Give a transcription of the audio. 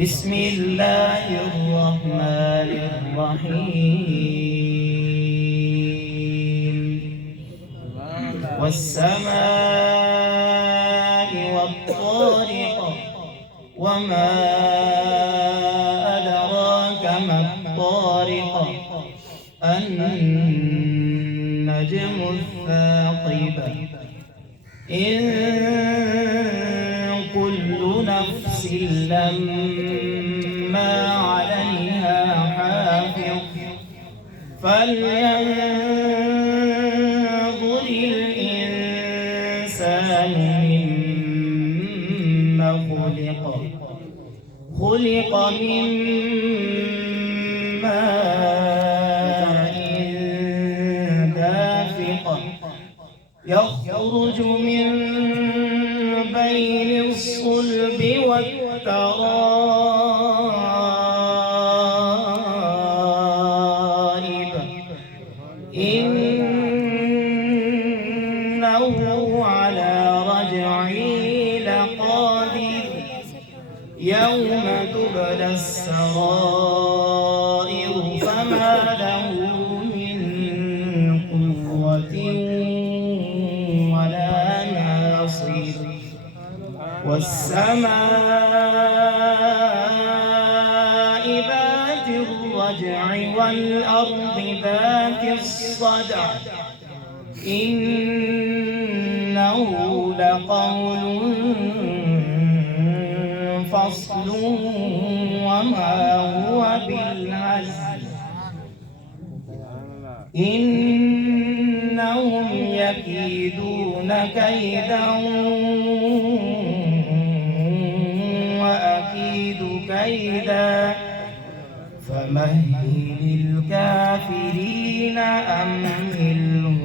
بسم الله الرحمن الرحيم والسماء والطارق وما أدراك ما الطارق النجم الثاقب إن كل نفس لما عليها حافظ فلينظر الإنسان مما خلق من ماء دافق يخرج من بين الصلب والترائب إنه على رجعه لقادر يوم تبلى السرائر فما له من قوة ولا ناصر والسماء ذات الرجع والأرض ذات الصدع إنه لقول فصل وما هو بالهزل إنهم يكيدون كيدا وأكيد كيدا فمهل الكافرين أمهلهم